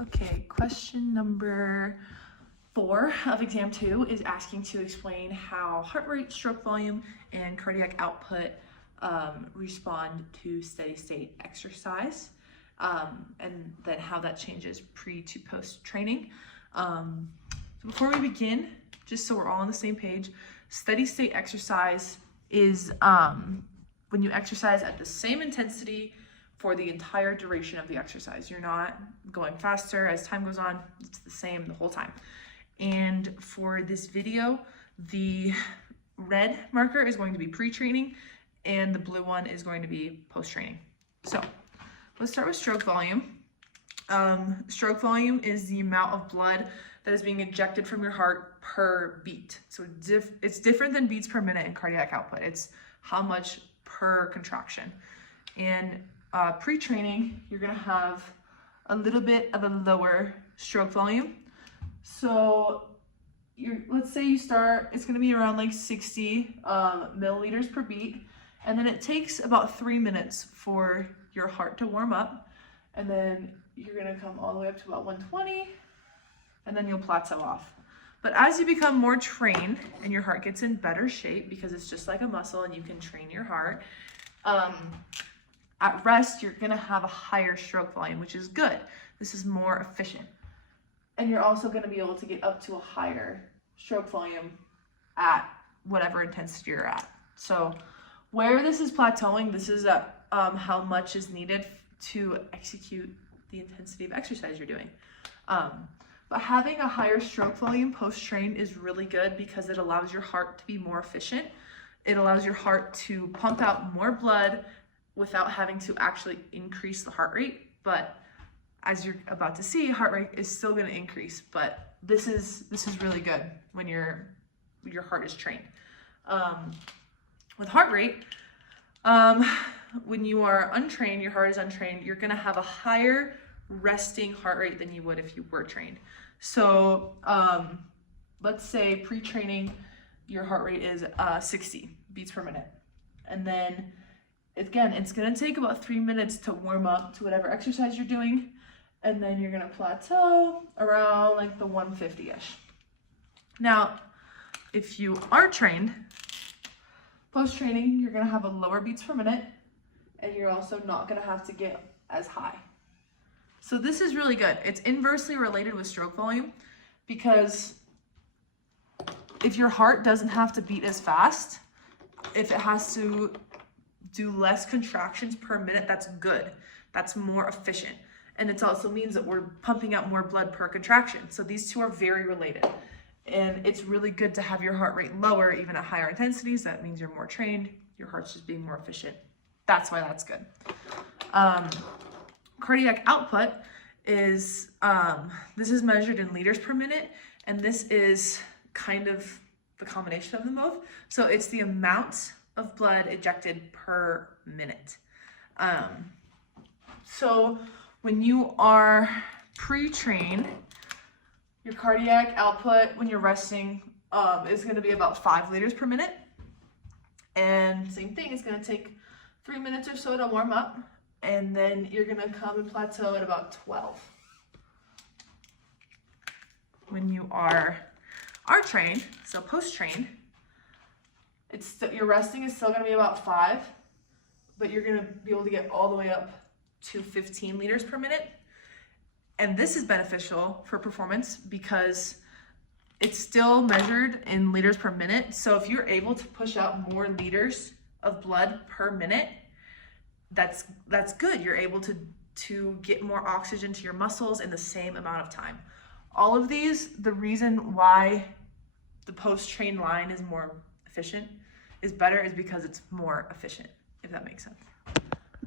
Okay, question number 4 of exam 2 is asking to explain how heart rate, stroke volume, and cardiac output respond to steady state exercise, and then how that changes pre to post training. So before we begin, just so we're all on the same page, steady state exercise is when you exercise at the same intensity for the entire duration of the exercise. You're not going faster as time goes on, it's the same the whole time. And for this video, the red marker is going to be pre-training and the blue one is going to be post-training. So let's start with stroke volume. Stroke volume is the amount of blood that is being ejected from your heart per beat. So it's different than beats per minute in cardiac output. It's how much per contraction. And pre-training, you're gonna have a little bit of a lower stroke volume. So let's say you start, it's gonna be around like 60 milliliters per beat. And then it takes about 3 minutes for your heart to warm up. And then you're gonna come all the way up to about 120, and then you'll plateau off. But as you become more trained and your heart gets in better shape, because it's just like a muscle and you can train your heart, at rest, you're gonna have a higher stroke volume, which is good. This is more efficient. And you're also gonna be able to get up to a higher stroke volume at whatever intensity you're at. So where this is plateauing, this is how much is needed to execute the intensity of exercise you're doing. But having a higher stroke volume post-train is really good because it allows your heart to be more efficient. It allows your heart to pump out more blood without having to actually increase the heart rate. But as you're about to see, heart rate is still going to increase, but this is really good when your heart is trained. With heart rate, when you are untrained, your heart is untrained, you're going to have a higher resting heart rate than you would if you were trained. So let's say pre-training, your heart rate is 60 beats per minute. And then again, it's gonna take about 3 minutes to warm up to whatever exercise you're doing. And then you're gonna plateau around like the 150-ish. Now, if you are trained, post-training, you're gonna have a lower beats per minute and you're also not gonna have to get as high. So this is really good. It's inversely related with stroke volume because if your heart doesn't have to beat as fast, if it has to do less contractions per minute, that's good. That's more efficient. And it also means that we're pumping out more blood per contraction. So these two are very related. And it's really good to have your heart rate lower, even at higher intensities. That means you're more trained, your heart's just being more efficient. That's why that's good. Cardiac output is, this is measured in liters per minute, and this is kind of the combination of them both. So it's the amount of blood ejected per minute. So when you are pre-trained, your cardiac output when you're resting is going to be about 5 liters per minute. And same thing, it's going to take 3 minutes or so to warm up. And then you're going to come and plateau at about 12. When you are trained, so post-trained, your resting is still going to be about 5, but you're going to be able to get all the way up to 15 liters per minute. And this is beneficial for performance because it's still measured in liters per minute. So if you're able to push out more liters of blood per minute, that's good. You're able to get more oxygen to your muscles in the same amount of time. All of these, the reason why the post-train line is more efficient, is better, is because it's more efficient, if that makes sense.